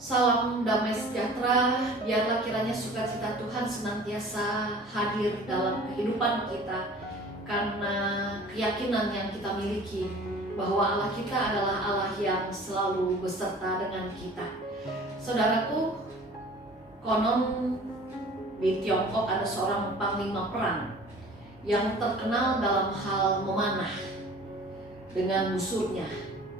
Salam damai sejahtera, biarlah kiranya sukacita Tuhan senantiasa hadir dalam kehidupan kita karena keyakinan yang kita miliki bahwa Allah kita adalah Allah yang selalu beserta dengan kita. Saudaraku, konon di Tiongkok ada seorang panglima perang yang terkenal dalam hal memanah dengan musuhnya.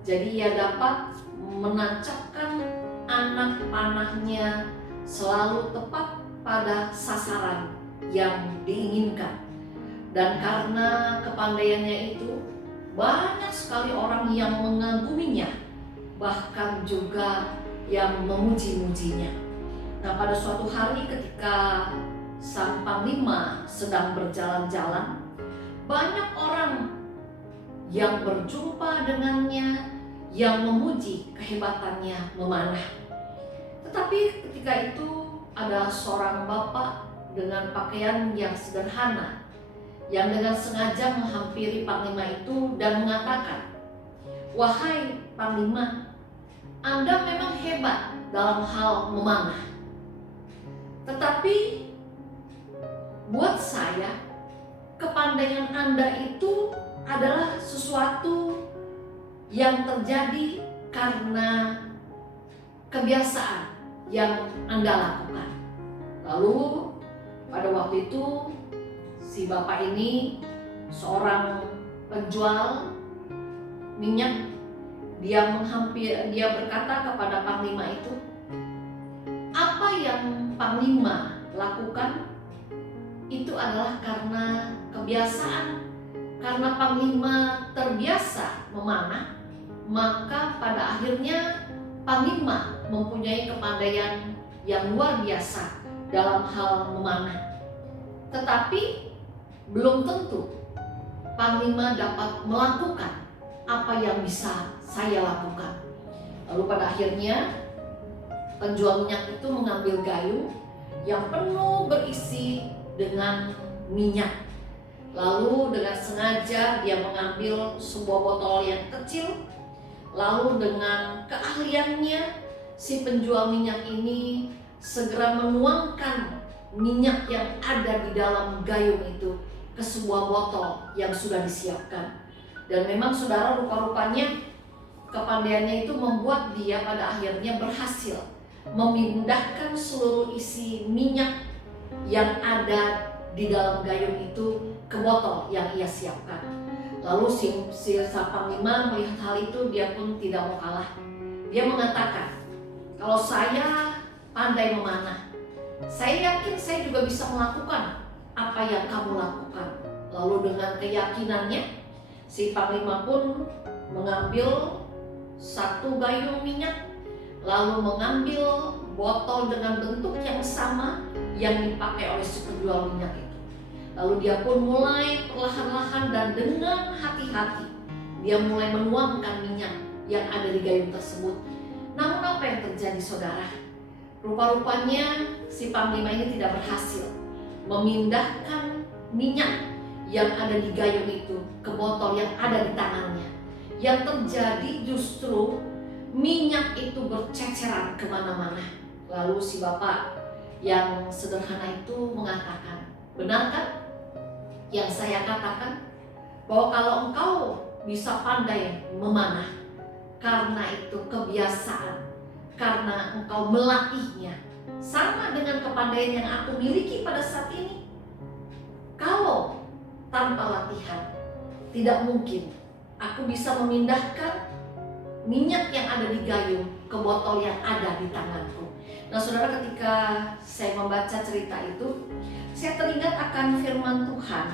Jadi ia dapat menancapkan anak panahnya selalu tepat pada sasaran yang diinginkan. Dan karena kepandaiannya itu, banyak sekali orang yang mengaguminya, bahkan juga yang memuji-mujinya. Nah, pada suatu hari ketika sang panglima sedang berjalan-jalan, banyak orang yang berjumpa dengannya, yang memuji kehebatannya memanah. Tetapi ketika itu ada seorang bapak dengan pakaian yang sederhana yang dengan sengaja menghampiri panglima itu dan mengatakan, "Wahai panglima, Anda memang hebat dalam hal memanah. Tetapi buat saya, kepandaian Anda itu adalah sesuatu yang terjadi karena kebiasaan yang Anda lakukan." Lalu pada waktu itu si bapak ini seorang penjual minyak. Dia berkata kepada panglima itu, "Apa yang panglima lakukan itu adalah karena kebiasaan. Karena panglima terbiasa memanah, maka pada akhirnya panglima mempunyai kepandaian yang luar biasa dalam hal memanah. Tetapi belum tentu panglima dapat melakukan apa yang bisa saya lakukan." Lalu pada akhirnya penjual minyak itu mengambil gayung yang penuh berisi dengan minyak. Lalu dengan sengaja dia mengambil sebuah botol yang kecil. Lalu dengan keahliannya si penjual minyak ini segera menuangkan minyak yang ada di dalam gayung itu ke sebuah botol yang sudah disiapkan. Dan memang saudara, rupa-rupanya kepandaiannya itu membuat dia pada akhirnya berhasil memindahkan seluruh isi minyak yang ada di dalam gayung itu ke botol yang ia siapkan. Lalu si panglima melihat hal itu, dia pun tidak mau kalah. Dia mengatakan, "Kalau saya pandai memanah, saya yakin saya juga bisa melakukan apa yang kamu lakukan." Lalu dengan keyakinannya, si panglima pun mengambil satu gayung minyak, lalu mengambil botol dengan bentuk yang sama yang dipakai oleh si penjual minyak itu. Lalu dia pun mulai perlahan-lahan dan dengan hati-hati dia mulai menuangkan minyak yang ada di gayung tersebut. Namun apa yang terjadi, saudara? Rupa-rupanya si panglima ini tidak berhasil memindahkan minyak yang ada di gayung itu ke botol yang ada di tangannya. Yang terjadi justru minyak itu berceceran kemana-mana. Lalu si bapak yang sederhana itu mengatakan, "Benarkah yang saya katakan bahwa kalau engkau bisa pandai memanah karena itu kebiasaan, karena engkau melatihnya sama dengan kepandaian yang aku miliki pada saat ini? Kalau tanpa latihan, tidak mungkin aku bisa memindahkan minyak yang ada di gayung ke botol yang ada di tanganku." Nah, saudara, ketika saya membaca cerita itu, saya teringat akan firman Tuhan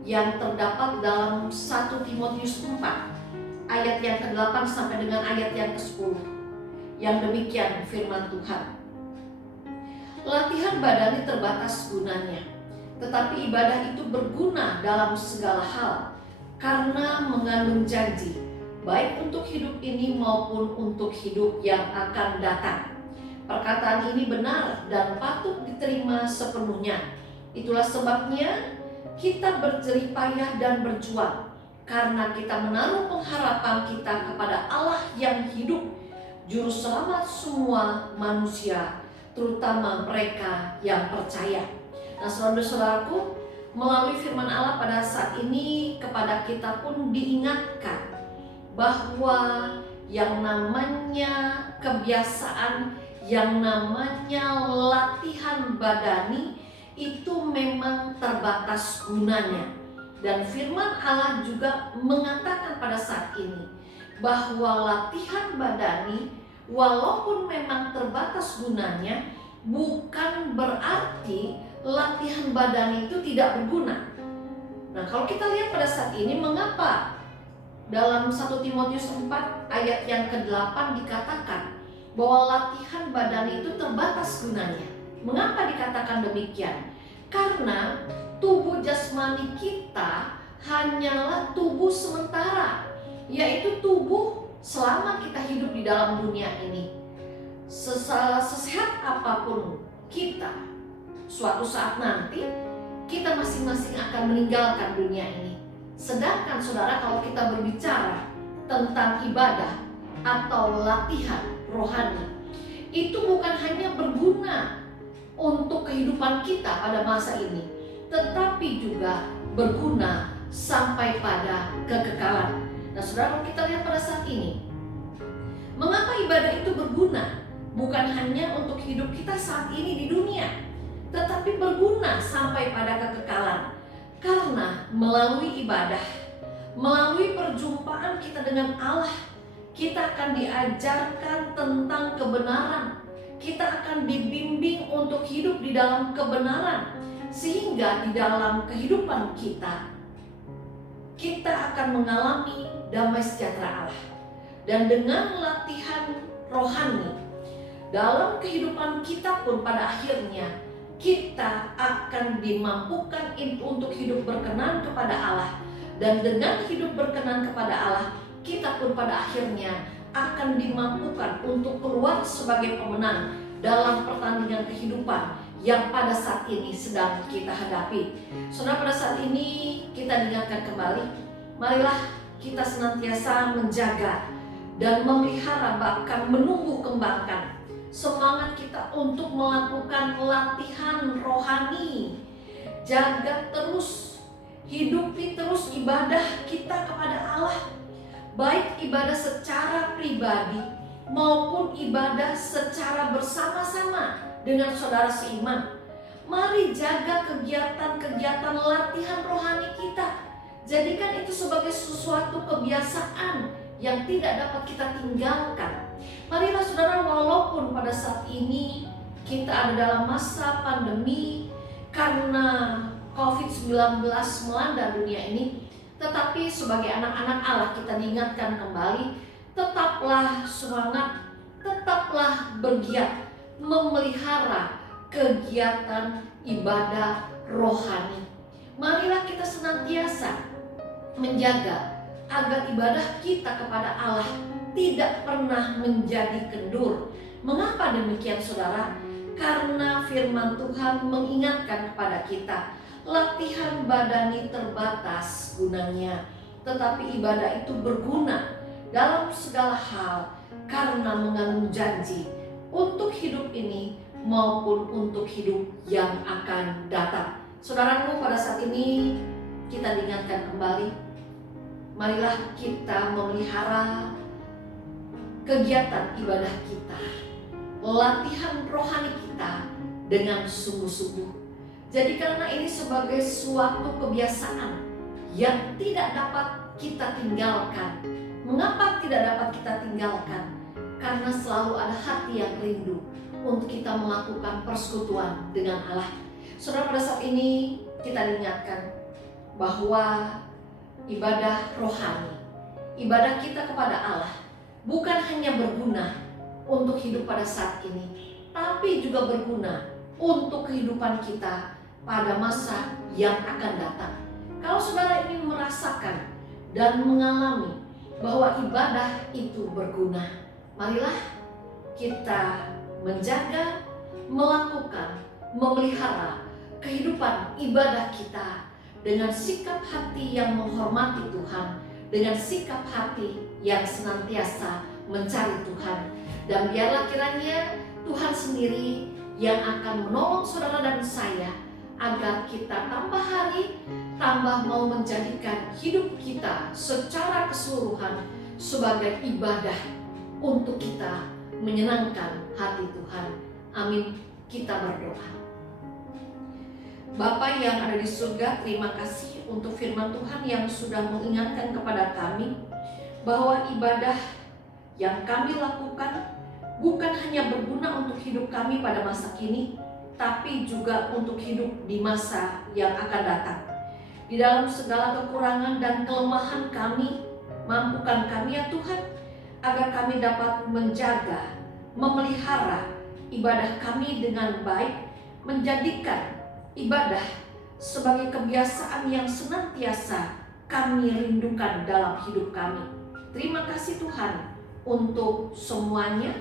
yang terdapat dalam 1 Timotius 4 ayat yang ke-8 sampai dengan ayat yang ke-10. Yang demikian firman Tuhan, "Latihan badani terbatas gunanya, tetapi ibadah itu berguna dalam segala hal karena mengandung janji, baik untuk hidup ini maupun untuk hidup yang akan datang. Perkataan ini benar dan patut diterima sepenuhnya. Itulah sebabnya kita berjerih payah dan berjuang, karena kita menaruh pengharapan kita kepada Allah yang hidup, juru selamat semua manusia, terutama mereka yang percaya. Nah, saudara-saudaraku, melalui firman Allah pada saat ini kepada kita pun diingatkan bahwa yang namanya kebiasaan, yang namanya latihan badani itu memang terbatas gunanya. Dan firman Allah juga mengatakan pada saat ini bahwa latihan badani walaupun memang terbatas gunanya, bukan berarti latihan badani itu tidak berguna. Nah, kalau kita lihat pada saat ini, mengapa dalam 1 Timotius 4 ayat yang ke-8 dikatakan bahwa latihan badani itu terbatas gunanya? Mengapa dikatakan demikian? Karena tubuh jasmani kita hanyalah tubuh sementara, yaitu tubuh selama kita hidup di dalam dunia ini. Sesehat apapun kita, suatu saat nanti kita masing-masing akan meninggalkan dunia ini. Sedangkan saudara, kalau kita berbicara tentang ibadah atau latihan rohani, itu bukan hanya berguna untuk kehidupan kita pada masa ini, tetapi juga berguna sampai pada kekekalan. Nah, saudara, kita lihat pada saat ini, mengapa ibadah itu berguna? Bukan hanya untuk hidup kita saat ini di dunia, tetapi berguna sampai pada kekekalan. Karena melalui ibadah, melalui perjumpaan kita dengan Allah, kita akan diajarkan tentang kebenaran. Kita akan dibimbing untuk hidup di dalam kebenaran, sehingga di dalam kehidupan kita akan mengalami damai sejahtera Allah. Dan dengan latihan rohani dalam kehidupan kita pun pada akhirnya kita akan dimampukan untuk hidup berkenan kepada Allah. Dan dengan hidup berkenan kepada Allah, kita pun pada akhirnya akan dimampukan untuk keluar sebagai pemenang dalam pertandingan kehidupan yang pada saat ini sedang kita hadapi. Saudara, pada saat ini kita diingatkan kembali, marilah kita senantiasa menjaga dan memelihara, bahkan menumbuh kembangkan semangat kita untuk melakukan latihan rohani. Jaga terus, hidupi terus ibadah kita kepada Allah, baik ibadah secara pribadi maupun ibadah secara bersama-sama dengan saudara seiman. Mari jaga kegiatan-kegiatan latihan rohani kita. Jadikan itu sebagai sesuatu kebiasaan yang tidak dapat kita tinggalkan. Marilah saudara, walaupun pada saat ini kita ada dalam masa pandemi karena COVID-19 melanda dunia ini, tetapi sebagai anak-anak Allah kita diingatkan kembali, tetaplah semangat, tetaplah bergiat memelihara kegiatan ibadah rohani. Marilah kita senantiasa menjaga agar ibadah kita kepada Allah tidak pernah menjadi kendur. Mengapa demikian saudara? Karena firman Tuhan mengingatkan kepada kita, latihan badani terbatas gunanya, tetapi ibadah itu berguna dalam segala hal karena mengandung janji untuk hidup ini maupun untuk hidup yang akan datang. Saudaraku, pada saat ini kita diingatkan kembali, marilah kita memelihara kegiatan ibadah kita, latihan rohani kita dengan sungguh-sungguh. Jadikanlah ini sebagai suatu kebiasaan yang tidak dapat kita tinggalkan. Mengapa tidak dapat kita tinggalkan? Karena selalu ada hati yang rindu untuk kita melakukan persekutuan dengan Allah. Saudara, pada saat ini kita diingatkan bahwa ibadah rohani, ibadah kita kepada Allah bukan hanya berguna untuk hidup pada saat ini, tapi juga berguna untuk kehidupan kita pada masa yang akan datang. Kalau saudara ini merasakan dan mengalami bahwa ibadah itu berguna, marilah kita menjaga, melakukan, memelihara kehidupan ibadah kita dengan sikap hati yang menghormati Tuhan, dengan sikap hati yang senantiasa mencari Tuhan. Dan biarlah kiranya Tuhan sendiri yang akan menolong saudara dan saya agar kita tambah hari, tambah mau menjadikan hidup kita secara keseluruhan sebagai ibadah untuk kita menyenangkan hati Tuhan. Amin. Kita berdoa. Bapa yang ada di surga, terima kasih untuk firman Tuhan yang sudah mengingatkan kepada kami bahwa ibadah yang kami lakukan bukan hanya berguna untuk hidup kami pada masa kini, tapi juga untuk hidup di masa yang akan datang. Di dalam segala kekurangan dan kelemahan kami, mampukan kami ya Tuhan, agar kami dapat menjaga, memelihara ibadah kami dengan baik, menjadikan ibadah sebagai kebiasaan yang senantiasa kami rindukan dalam hidup kami. Terima kasih Tuhan untuk semuanya.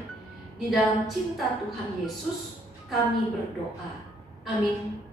Di dalam cinta Tuhan Yesus kami berdoa. Amin.